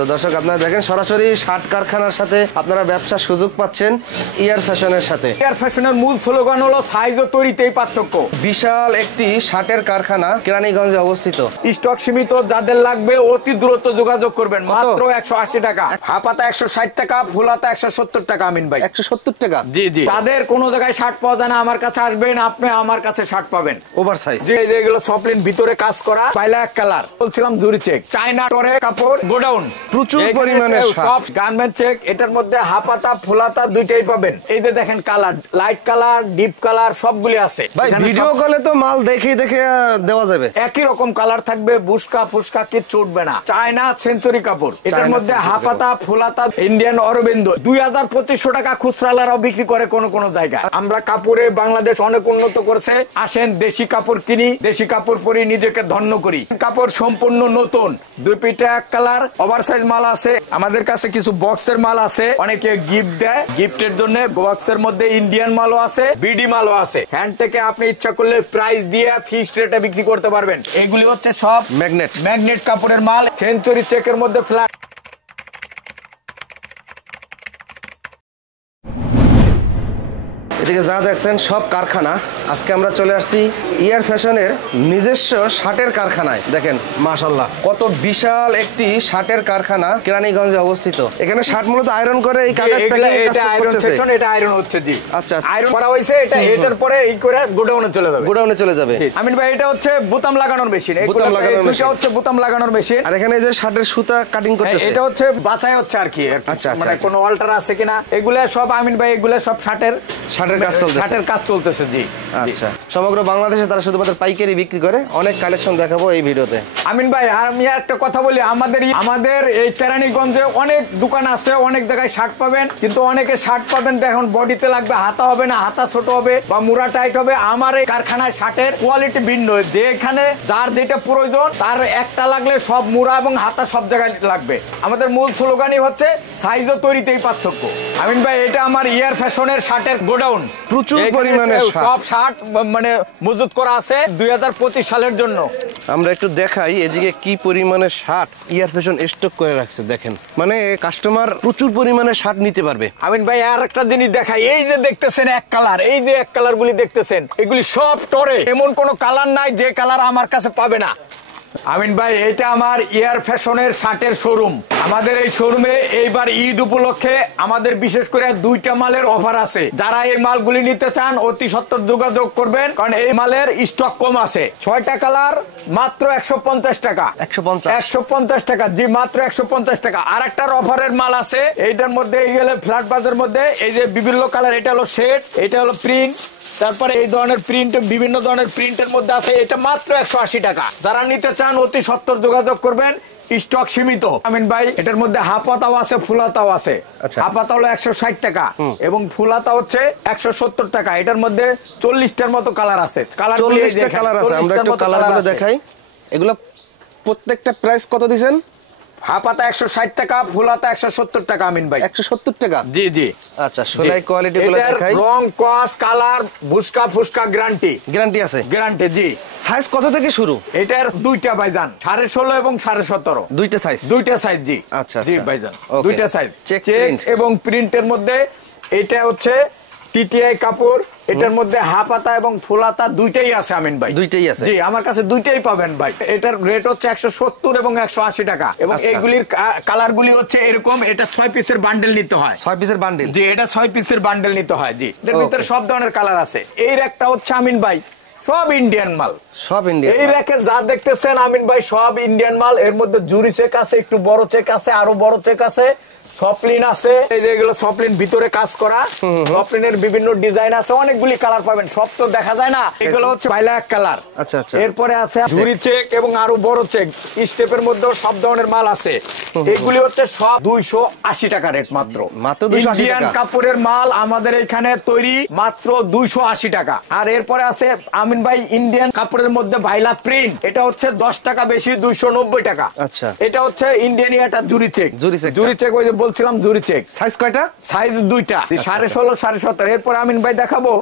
তো দর্শক আপনারা দেখেন সরাসরি শার্ট কারখানার সাথে আপনারা ব্যবসার সুযোগ পাচ্ছেন ইয়ার ফ্যাশনের সাথে। ইয়ার ফ্যাশনের মূল স্লোগান হলো সাইজ ও তৈরিতেই পার্থক্য। বিশাল একটি শার্টের কারখানা কেরানীগঞ্জে অবস্থিত। স্টক সীমিত, যাদের লাগবে অতি দ্রুত যোগাযোগ করবেন। মাত্র 180 টাকা, হাফাতা 160 টাকা, ফুলাতা 170 টাকা। আমিন ভাই 170 টাকা? জি জি। তাদের কোনো জায়গায় শার্ট পাওয়া যায় না, আমার কাছে আসবেন, আপনি আমার কাছে শার্ট পাবেন ওভার সাইজ। জি, যেগুলো সফলিন ভিতরে কাজ করা, পাইলা কালার বলছিলাম, জুরি চেক, চায়না টরে কাপড়, গোডাউন, প্রচুর পরিমাণে সব গার্মেন্ট চেক। এটার মধ্যে হাফাতা ফুলাতা দুইটাই পাবেন। এই যে দেখেন colour, light colour, deep colour সবগুলি আছে ভাই। ভিডিও কলে তো মাল দেখে দেখে দেওয়া যাবে, একই রকম কালার থাকবে, বুস্কা ফুসকা কিচ্ছু উঠবে না। চায়না সেঞ্চুরি কাপড়, এটার মধ্যে হাফাতা ফুলাতা ইন্ডিয়ান অরবিন্দ 2000-2500 টাকা খুচরালারাও বিক্রি করে কোন কোন জায়গায়। আমরা কাপড়ে বাংলাদেশ অনেক উন্নত করেছে, আসেন দেশি কাপড় কিনি, দেশি কাপড় পরি, নিজেকে ধন্য করি। কাপড় সম্পূর্ণ নতুন, দুই পিঠে এক কালার, ওভার সাইজ মাল আছে আমাদের কাছে, কিছু বক্সের মাল আছে, অনেকে গিফট দেয়, গিফটের জন্য বক্সের মধ্যে ইন্ডিয়ান মালও আছে, বিডি মালও আছে। হ্যান্ড থেকে আপনি ইচ্ছা করলে প্রাইস দিয়ে ফিক্সড রেটে বিক্রি করতে পারবেন। এগুলি হচ্ছে সব ম্যাগনেট কাপড়ের মাল, সেঞ্চুরি চেকের মধ্যে ফ্ল্যাট। এদিকে যা দেখছেন সব কারখানা। আজকে আমরা চলে আসছি ইয়ার ফ্যাশনের নিজস্ব শার্টের কারখানায়। দেখেন মাশাআল্লাহ কত বিশাল একটি শার্টের কারখানা কেরানীগঞ্জে অবস্থিত। এখানে শার্ট মূলত আয়রন করে এই কাগজ প্যাকিং এটা আয়রন সেকশন, এটা আয়রন হচ্ছে জি। আচ্ছা, আয়রন করা হইছে, এটা এটার পরে এই করে গোডাউনে চলে যাবে। আমিন ভাই এটা হচ্ছে বোতাম লাগানোর মেশিন, এটা হচ্ছে বোতাম লাগানোর মেশিন। আর এখানে যে শার্টের সুতা কাটিং করতেছে, এটা হচ্ছে বাছাই হচ্ছে আর কি। আচ্ছা, মানে কোনো অল্টার আছে কিনা এগুলা সব আমিন ভাই, এগুলা সব শার্টের কাজ চলতেছে জি। আচ্ছা, সমগ্র বাংলাদেশে তারা শুধুমাত্র পাইকারি বিক্রি করে। অনেক কালেকশন দেখাবো এই ভিডিওতে। আমিন ভাই আমি একটা কথা বলি, আমাদের এই কেরানীগঞ্জে অনেক দোকান আছে, অনেক জায়গায় শার্ট পাবেন, কিন্তু অনেকে শার্ট পাবেন দেখুন বডিতে লাগবে, হাতা হবে না, হাতা ছোট হবে বা মুড়া টাইট হবে। আমার এই কারখানায় শার্টের কোয়ালিটি ভিন্ন, যেখানে যার যেটা প্রয়োজন তার একটা লাগলে সব মুড়া এবং হাতা সব জায়গায় লাগবে। আমাদের মূল স্লোগানই হচ্ছে সাইজ ও তৈরিতেই পার্থক্য। আমিন ভাই এটা আমার ইয়ার ফ্যাশনের শার্টের গোডাউন, প্রচুর পরিমাণে সব শার্ট মানে মজুত করা আছে 2025 সালের জন্য। আমরা একটু দেখাই এদিকে কি পরিমাণে শার্ট ইয়ার ফ্যাশন স্টক করে রাখছে। দেখেন মানে কাস্টমার প্রচুর পরিমাণে শার্ট নিতে পারবে। আমিন ভাই আর একটা জিনিস দেখাই, এই যে দেখতেছেন এক কালার, এই যে এক কালার গুলি দেখতেছেন, এগুলি সব টরে, এমন কোন কালার নাই যে কালার আমার কাছে পাবে না। আমিন ভাই এটা আমার ইয়ার ফ্যাশনের শার্টের শোরুম। আমাদের এই শোরুমে এইবার ঈদ উপলক্ষে আমাদের বিশেষ করে দুইটা মালের অফার আছে। যারা এই মালগুলি নিতে চান অতি সত্বর যোগাযোগ করবেন, কারণ এই মালের স্টক কম আছে। 6টা কালার মাত্র 150 টাকা। 150 টাকা জি, মাত্র 150 টাকা। আর একটার অফারের মাল আছে, এইটার মধ্যে এই গেলে ফ্ল্যাট বাজের মধ্যে এই যে বিভিন্ন কালার, এটা হলো শেড, এটা হলো প্রিন্ট, তারপরে এই ধরনের প্রিন্ট, বিভিন্ন ধরনের প্রিন্টের মধ্যে আছে, এটা মাত্র 180 টাকা। যারা নিতে চান অতি সত্বর যোগাযোগ করবেন, স্টক সীমিত। আমিন ভাই এটার মধ্যে হাফাতাও আছে, ফুলাতাও আছে। হাফাতা হলো 160 টাকা এবং ফুলাতা হচ্ছে 170 টাকা। এটার মধ্যে 40টার মতো কালার আছে। আমরা একটু কালারগুলো দেখাই। এগুলো প্রত্যেকটা প্রাইস কত দিবেন? হাফাতা 160 টাকা, ফুলাতা 170 টাকা। আমিন ভাই 170 টাকা জি জি। আচ্ছা, সোলাই কোয়ালিটি গুলো দেখাই। রং, কস, কালার, বুস্কা ফুসকা গ্যারান্টি আছে। গ্যারান্টি জি। সাইজ কত থেকে শুরু? এটার দুইটা ভাইজান, 16.5 এবং 17.5 দুইটা সাইজ জি। আচ্ছা জি ভাইজান, দুইটা সাইজ। চেক এবং প্রিন্টের মধ্যে এটা হচ্ছে টিটিআই কাপড়, এটার মধ্যে হাফাতা এবং ফুলাতা দুইটাই আছে। আমিন ভাই দুইটাই আছে জি, আমার কাছে দুইটাই পাবেন ভাই। এটার রেট হচ্ছে 170 এবং 180 টাকা এবং এইগুলির কালার গুলি হচ্ছে এরকম। এটা 6 পিসের বান্ডেল নিতে হয়। 6 পিসের বান্ডেল জি, এটা 6 পিসের বান্ডেল নিতে হয় জি। এর ভিতরে সব ধরনের কালার আছে। এই একটা হচ্ছে আমিন ভাই সব ইন্ডিয়ান মাল, সব ইন্ডিয়ান। এই রেখে যা দেখতেছেন আমিন ভাই সব ইন্ডিয়ান মাল। এর মধ্যে জুরি চেক আছে, একটু বড় চেক আছে, আরো বড় চেক আছে, সফলিন আছে। এই যে এগুলো সফলিন ভিতরে কাজ করা, সফলিনের বিভিন্ন ডিজাইন আছে, অনেকগুলি কালার পাবেন। সব তো দেখা যায় না, এগুলো হচ্ছে পাইলা এক কালার। আচ্ছা আচ্ছা। এরপরে আছে জুরি চেক এবং আরো বড় চেক, স্টেপের মধ্যেও সব ধরনের মাল আছে। এগুলি হচ্ছে সব 280 টাকা রেট, মাত্র 280 টাকা। ইন্ডিয়ান কাপড়ের মাল আমাদের এখানে তৈরি মাত্র 280 টাকা। আর এরপরে আছে আমিন ভাই ইন্ডিয়ান কাপড়ের মধ্যে ভাইলা প্রিন্ট, এটা হচ্ছে 10 টাকা বেশি, 290 টাকা। আচ্ছা। এটা হচ্ছে ইন্ডিয়ান এটা জুরি চেক ওই যে বলছিলাম জুরি চেক। সাইজ কয়টা? সাইজ দুইটা, 16.5 17.5। এরপর আমিন ভাই দেখাবো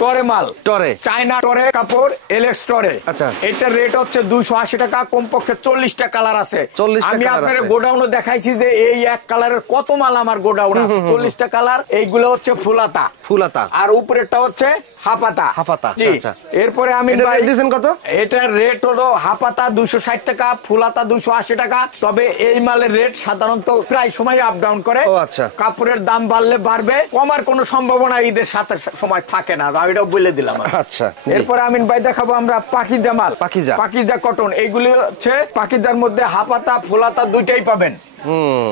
টরে মাল, টরে চায়না টরে কাপড়, এলএক্স টরে। আচ্ছা, এটার রেট হচ্ছে 280 টাকা, কমপক্ষে 40টা কালার আছে। 40টা আমি কালার আপনাদের আছে। গোডাউনে দেখাইছি যে এই এক কালারের কত মাল আমার গোডাউন আছে। 40টা কালার। এইগুলো হচ্ছে ফুলাতা, ফুলাতা, আর উপরেরটা হচ্ছে হাফাতা। হাফাতা। জি। আচ্ছা, এরপরে আমি ভাই দিবেন কত? এটার রেট হলো হাফাতা 260 টাকা, ফুলাতা 280 টাকা। তবে এই মালের রেট সাধারণত প্রায় সময় আপ ডাউন করে। ও আচ্ছা। কাপড়ের দাম বাড়লে বাড়বে, কমার কোনো সম্ভাবনা ঈদের সাথে সময় থাকে না, আমি এটাও বলে দিলাম। আচ্ছা, এরপরে আমিন ভাই দেখাবো আমরা পাকিজা মাল, পাকিজা কটন। এইগুলি হচ্ছে পাকিজার মধ্যে হাফাতা ফুলাতা দুইটাই পাবেন।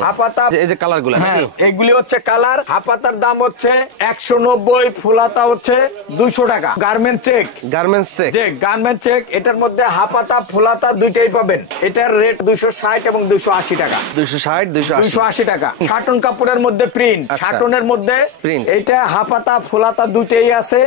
হাফাতা এই যে কালারগুলো নাকি? এগুলি হচ্ছে কালার। হাফাতার দাম হচ্ছে 190, ফুলাতা হচ্ছে 200 টাকা। গার্মেন্টস চেক, গার্মেন্টস চেক, যে গার্মেন্টস চেক, এটার মধ্যে হাফাতা ফুলাতা দুইটাই পাবেন। এটার রেট 260 এবং 280 টাকা। 260 280 টাকা। শাটন কাপড়ের মধ্যে প্রিন্ট, শাটনের মধ্যে প্রিন্ট। এটা হাফাতা ফুলাতা দুইটাই আছে।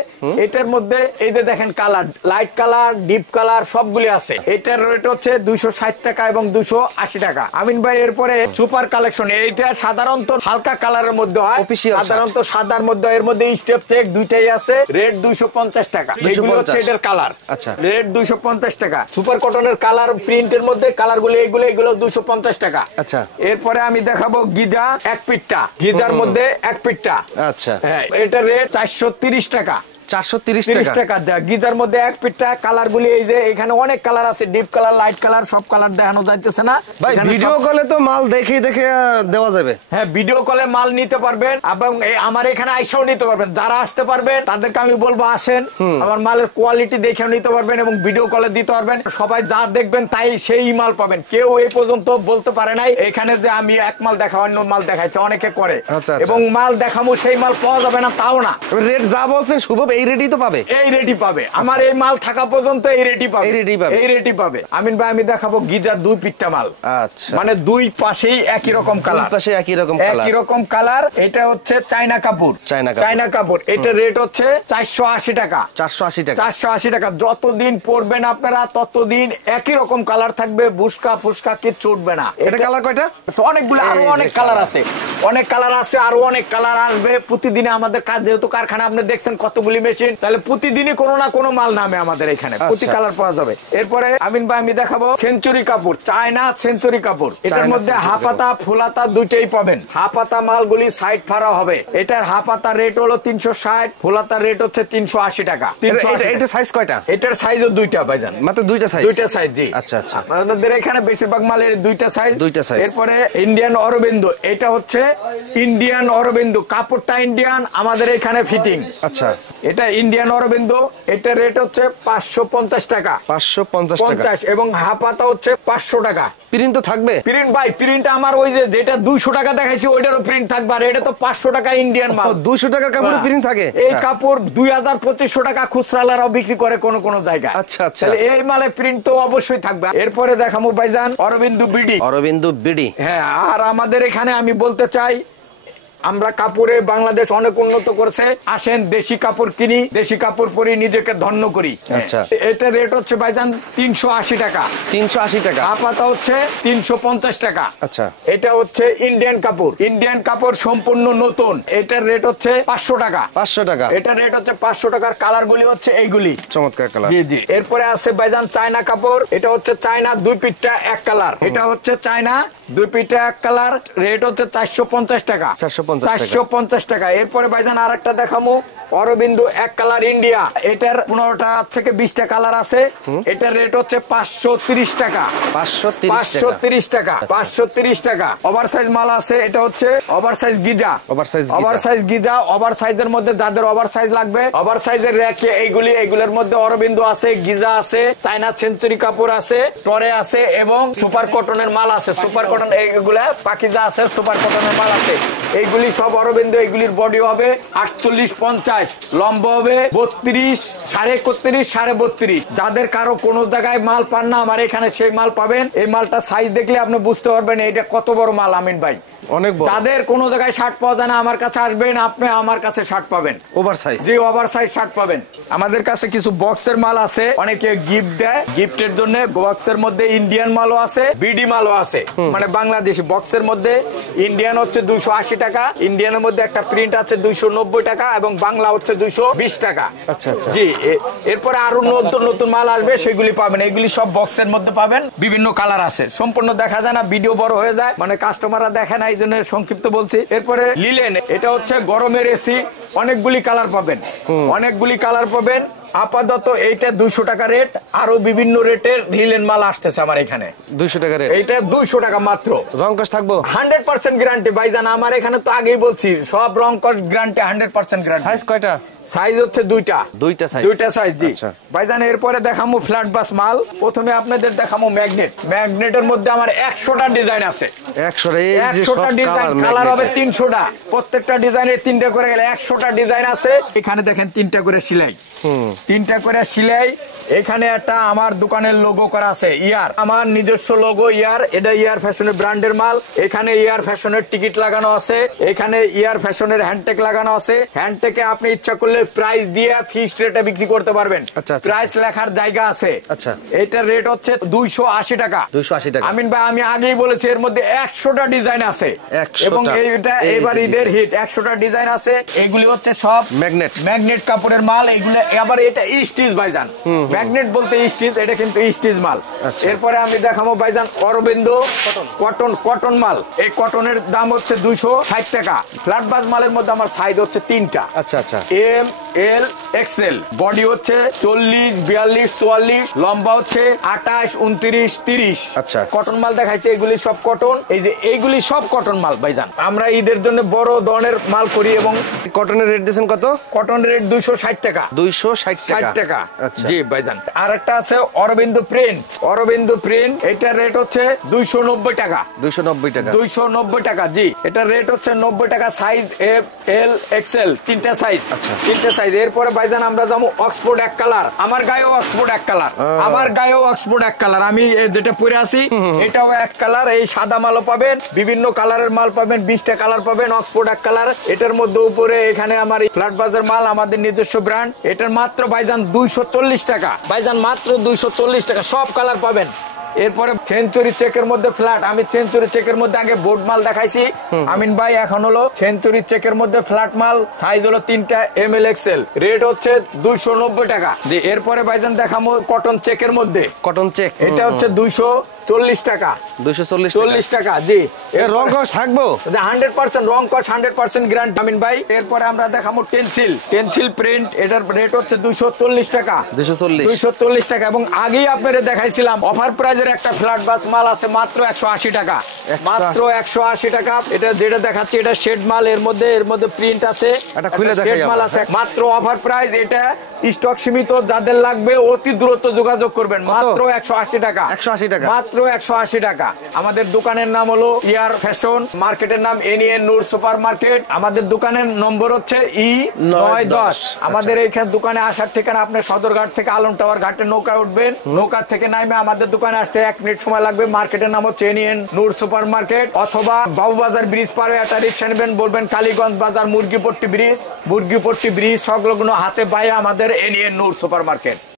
এটার মধ্যে এই যে দেখেন colour, light colour, deep colour সবগুলি আছে। এটার রেট হচ্ছে 260 টাকা এবং 280 টাকা। আমিন ভাই এরপরে সুপার কালেকশন, এইটা সাধারণত হালকা কালারের মধ্যে হয়, সাধারণত সাদার মধ্যে। এর মধ্যে স্টেপ চেক দুইটাই আছে। রেট 250 টাকা। এগুলো হচ্ছে এটার কালার। আচ্ছা, রেট 250 টাকা। সুপার কটনের কালার প্রিন্টের মধ্যে কালারগুলো এগুলো 250 টাকা। আচ্ছা, এরপরে আমি দেখাবো গিজা এক পিঠটা, গিজার মধ্যে এক পিঠটা। আচ্ছা, হ্যাঁ, এটা রেট 430 টাকা। 430 টাকা। যা গিজার মধ্যে এক পিঠটা। কালার গুলি এই যে এখানে অনেক কালার আছে, ডিপ কালার, লাইট কালার, সব কালার দেখানো যাইতেছে না ভাই। ভিডিও কলে তো মাল দেখে দেওয়া যাবে। হ্যাঁ, ভিডিও কলে মাল নিতে পারবেন এবং আমার এখানে আইসাও নিতে পারবেন। যারা আসতে পারবেন তাদেরকে আমি বলবো আসেন, আমার মালের কোয়ালিটি দেখেও নিতে পারবেন এবং ভিডিও কলে দিতে পারবেন। সবাই যা দেখবেন তাই সেই মাল পাবেন। কেউ এই পর্যন্ত বলতে পারে নাই এখানে যে আমি এক মাল দেখা অন্য মাল দেখাইছি, অনেকে করে। এবং মাল দেখাবো সেই মাল পাওয়া যাবে না তাও না। রেট যা বলছেন শুভ এই রেটই তো পাবে, এই রেটই পাবে। আমার এই মাল থাকা পর্যন্ত এই রেটই পাবে, এই রেটই পাবে। আমিন ভাই আমি দেখাবো গিজার দুই পিঠটা মাল। আচ্ছা, মানে দুই পাশেই একই রকম কালার, পাশে একই রকম কালার। এটা হচ্ছে চায়না কাপড়, চায়না কাপড়। এটা রেট হচ্ছে 480 টাকা। 480 টাকা। যতদিন পরবেন আপনারা ততদিন একই রকম কালার থাকবে, বুসকা ফুসকা কিচ্ছু উঠবে না। এটা কালার কয়টা? অনেকগুলো, আরো অনেক কালার আছে, অনেক কালার আছে, আরো অনেক কালার আসবে। প্রতিদিনে আমাদের কাজ, যেহেতু কারখানা আপনি দেখছেন কতগুলি মেশিন, তাহলে প্রতিদিনই কোনো না কোনো মাল নামে আমাদের এখানে, প্রতি কালার পাওয়া যাবে। এরপরে আমিন ভাই আমি দেখাবো সেঞ্চুরি কাপড়, চায়না সেঞ্চুরি কাপড়। এটার মধ্যে হাফাতা ফুলাতা দুইটাই পাবেন। হাফাতা মালগুলি সাইড ফাড়া হবে। এটার হাফাতা রেট হলো 360, ফুলাতার রেট হচ্ছে 380 টাকা। এটা সাইজ কয়টা? এটার সাইজও দুইটা ভাইজান, মাত্র দুইটা সাইজ। দুইটা সাইজ, জি। আচ্ছা, আচ্ছা। আমাদের এখানে বেশিরভাগ মালের দুইটা সাইজ। এরপরে ইন্ডিয়ান অরবিন্দু, এটা হচ্ছে ইন্ডিয়ান অরবিন্দু, কাপড়টা ইন্ডিয়ান, আমাদের এখানে ফিটিং। আচ্ছা, এটা ইন্ডিয়ান অরবিন্দু। এটা রেট হচ্ছে 550 টাকা, 550 টাকা। এবং হাফাতা হচ্ছে 500 টাকা। প্রিন্ট তো থাকবে? প্রিন্ট ভাই, প্রিন্ট আমার ওই যে যেটা 200 টাকা দেখাইছি ওইটারও প্রিন্ট থাকবে, আর এটা তো 500 টাকা ইন্ডিয়ান মাল। 200 টাকার কাপড়ে প্রিন্ট থাকে? এই কাপড় 2000-2500 টাকা খুচরালারাও বিক্রি করে কোন কোন জায়গায়। আচ্ছা, আচ্ছা। তাহলে এই মালে প্রিন্ট তো অবশ্যই থাকবে। এরপরে দেখাবো ভাইজান অরবিন্দু বিডি, অরবিন্দু বিডি। হ্যাঁ, আর আমাদের এখানে আমি বলতে চাই আমরা কাপড়ে বাংলাদেশ অনেক উন্নত করেছে। আসেন দেশি কাপড় কিনি, দেশি কাপড় পরি, নিজেকে ধন্য করি। আচ্ছা, এটা রেট হচ্ছে ভাইজান 380 টাকা। 380 টাকা। হাফাতা হচ্ছে 350 টাকা। আচ্ছা, এটা হচ্ছে ইন্ডিয়ান কাপড়, ইন্ডিয়ান কাপড় সম্পূর্ণ নতুন। এটার রেট হচ্ছে 500 টাকা। 500 টাকা। এটা রেট হচ্ছে 500 টাকার। কালার গুলি হচ্ছে এইগুলি, চমৎকার কালার। জি জি। এরপরে আছে ভাইজান চায়না কাপড়। এটা হচ্ছে চায়না দুই পিঠটা এক কালার। এটা হচ্ছে চায়না দুই পিঠটা এক কালার। রেট হচ্ছে 450 টাকা। 450 টাকা। এরপরে ভাইজান আর একটা দেখাবো অরবিন্দু এক কালার ইন্ডিয়া। এটার 15টা থেকে 20টা কালার আছে। এটার রেট হচ্ছে 530 টাকা। 530 টাকা। 530 টাকা। ওভার সাইজ মাল আছে। এটা হচ্ছে over size Giza, over size Giza. Over সাইজের মধ্যে যাদের ওভার সাইজ লাগবে, ওভার সাইজের র্যাকে এইগুলোর মধ্যে অরবিন্দু আছে, গিজা আছে, চায়না সেঞ্চুরি কাপড় আছে, টরে আছে এবং সুপার কটনের মাল আছে। সুপার কটন এইগুলা পাকিজা আছে, সুপার কটনের মাল আছে। এইগুলি সব অরবিন্দু। এইগুলির বডি হবে 48-50, লম্বা হবে 32, 31.5, 32.5। যাদের কারো কোনো জায়গায় মাল পান না আমার এখানে সেই মাল পাবেন। এই মালটা সাইজ দেখলে আপনি বুঝতে পারবেন এটা কত বড় মাল আমিন ভাই। অনেক বড়। যাদের কোনো জায়গায় শার্ট পাওয়া যায় না আমার কাছে আসবেন, আপনি আমার কাছে শার্ট পাবেন ওভার সাইজ। জি ওভার সাইজ শার্ট পাবেন। আমাদের কাছে কিছু বক্সের মাল আছে, অনেকে গিফট দেয়, গিফটের জন্য বক্সের মধ্যে ইন্ডিয়ান মালও আছে, বিডি মালও আছে, মানে বাংলাদেশি। বক্সের মধ্যে ইন্ডিয়ান হচ্ছে 280 টাকা, ইন্ডিয়ানের মধ্যে একটা প্রিন্ট আছে 290 টাকা এবং বাংলা হচ্ছে 220 টাকা। আচ্ছা আচ্ছা জি এরপরে আরো নতুন নতুন মাল আসবে, সেগুলি পাবেন। এগুলি সব বক্সের মধ্যে পাবেন, বিভিন্ন কালার আছে, সম্পূর্ণ দেখা যায় না, ভিডিও বড় হয়ে যায়, মানে কাস্টমাররা দেখে না, এই জন্য সংক্ষিপ্ত বলছি। এরপরে লিলেন, এটা হচ্ছে গরমের এসি, অনেকগুলি কালার পাবেন, অনেকগুলি কালার পাবেন। আপাতত এইটা 200 টাকা রেট, আরো বিভিন্ন রেটের লিলেন মাল আসতেছে আমার এখানে। 200 টাকা রেট, এইটা 200 টাকা মাত্র। রং কস থাকবো 100% গ্যারান্টি ভাইজান। আমার এখানে তো আগেই বলছি সব রং কস গ্যারান্টি, 100% গ্যারান্টি। সাইজ কয়টা? সাইজ হচ্ছে দুইটা সাইজ। জি ভাইজান এরপরে দেখামু ফ্ল্যাট বাস মাল। প্রথমে আপনাদের দেখামু ম্যাগনেট। ম্যাগনেটের মধ্যে আমার 100টা ডিজাইন আছে। 100টা ডিজাইন, কালার হবে 300টা, প্রত্যেকটা ডিজাইনের 3টা করে গেলে 100টা ডিজাইন আছে। এখানে দেখেন 3টা করে সেলাই, 3টা করে সেলাই। এখানে একটা আমার দোকানের লোগো করা আছে, ইয়ার, আমার নিজস্ব লোগো ইয়ার। এটা ইয়ার ফ্যাশনের ব্র্যান্ডের মাল। এখানে ইয়ার ফ্যাশনের টিকিট লাগানো আছে, এখানে ইয়ার ফ্যাশনের হ্যান্ডটেক লাগানো আছে। হ্যান্ডটেকে আপনি ইচ্ছা করলে প্রাইস দিয়ে ফিক্সড রেটে বিক্রি করতে পারবেন। প্রাইস লেখার জায়গা আছে। আচ্ছা এটা রেট হচ্ছে 280 টাকা। 280 টাকা। আমিন ভাই আমি আগেই বলেছি এর মধ্যে 100টা ডিজাইন আছে এবং এইটা এবার ঈদের হিট, 100টা ডিজাইন আছে। এগুলি হচ্ছে সব ম্যাগনেট কাপড়ের মাল। এগুলো আবার এটা স্টিচ ভাইজান, ম্যাগনেট বলতে স্টিচ, এটা কিন্তু স্টিচ মাল। এরপরে আমি দেখাবো ভাইজান অরবিন্দ কটন মাল। এই কটনের দাম হচ্ছে 260 টাকা। ফ্ল্যাট বাস মালের মধ্যে আমার সাইজ হচ্ছে 3টা। আচ্ছা আচ্ছা, এম এল এক্সেল। বডি হচ্ছে 40, 42, 44, লম্বা হচ্ছে 28, 29, 30। আচ্ছা, কটন মাল দেখাইছে, এগুলি সব কটন। এই যে এইগুলি সব কটন মাল ভাইজান। আমরা ঈদের জন্য বড় ধরনের মাল করি। এবং কটনের রেট দিয়েছেন কত? কটন রেট 260 টাকা। 260 টাকা। আচ্ছা জি ভাইজান। আর একটা আছে অরবিন্দ প্রিন্ট। অরবিন্দ প্রিন্ট, এটার রেট হচ্ছে 290 টাকা। 290 টাকা। 290 টাকা। জি এটা রেট হচ্ছে 90 টাকা। সাইজ এম এল এক্সেল, 3টা সাইজ। আচ্ছা 3টা সাইজ। এরপরে ভাইজান আমরা যাবো অক্সফোর্ড এক কালার। আমার গায়েও অক্সফোর্ড এক কালার, আমার গায়েও অক্সফোর্ড এক কালার। আমি যেটা পরে আছি এটাও এক কালার। এই সাদা মালও পাবেন, বিভিন্ন কালারের মাল পাবেন, 20টা কালার পাবেন। অক্সফোর্ড এক কালার। এটার মধ্যে উপরে এখানে আমার ফ্ল্যাট বাজার মাল, আমাদের নিজস্ব ব্র্যান্ড। এটার মাত্র ভাইজান 240 টাকা। ভাইজান মাত্র 240 টাকা, সব কালার পাবেন। এরপরে সেঞ্চুরি চেকের মধ্যে ফ্ল্যাট। আমি সেঞ্চুরি চেকের মধ্যে আগে বোর্ড মাল দেখাইছি আমিন ভাই, এখন হলো সেঞ্চুরি চেকের মধ্যে ফ্ল্যাট মাল। সাইজ হলো 3টা এম এল এক্সেল। রেট হচ্ছে 290 টাকা। এরপরে ভাইজান দেখাবো কটন চেকের মধ্যে। কটন চেক, এটা হচ্ছে 240 টাকা। 240 টাকা। জি এর রং কস থাকবো 100% রং কস, 100% গ্যারান্টি আমিন ভাই। এরপরে আমরা দেখাবো টেনসিল প্রিন্ট। এটার রেট হচ্ছে 240 টাকা। 240 টাকা। এবং আগেই আপনাদের দেখাইছিলাম অফার প্রাইজের একটা ফ্ল্যাট বাস মাল আছে মাত্র 180 টাকা। মাত্র 180 টাকা। এটা যেটা দেখাচ্ছি এটা শেড মাল। এর মধ্যে প্রিন্ট আছে, এটা খুলে দেখাই মাল আছে। মাত্র অফার প্রাইস। এটা স্টক সীমিত, যাদের লাগবে অতি দ্রুত যোগাযোগ করবেন। মাত্র 180 টাকা। 180 টাকা, মাত্র 180 টাকা। আমাদের দোকানের নাম হলো ইয়ার ফ্যাশন, মার্কেটের নাম এনএন নূর সুপার মার্কেট। আমাদের দোকানের নম্বর হচ্ছে E910। আমাদের এইখানে দোকানে আসার ঠিকানা, আপনার সদরঘাট থেকে আলম টাওয়ার ঘাটে নৌকায় উঠবেন, নৌকার থেকে নামে আমাদের দোকানে আসতে 1 মিনিট সময় লাগবে। মার্কেটের নাম হচ্ছে এনএন নূর সুপার মার্কেট। অথবা বাবুবাজার ব্রিজ পারে একটা রিক্সা নেবেন, বলবেন কালীগঞ্জ বাজার মুরগিপট্টি ব্রিজ সংলগ্ন হাতে পায়ে আমাদের এনএন নূর সুপার মার্কেট।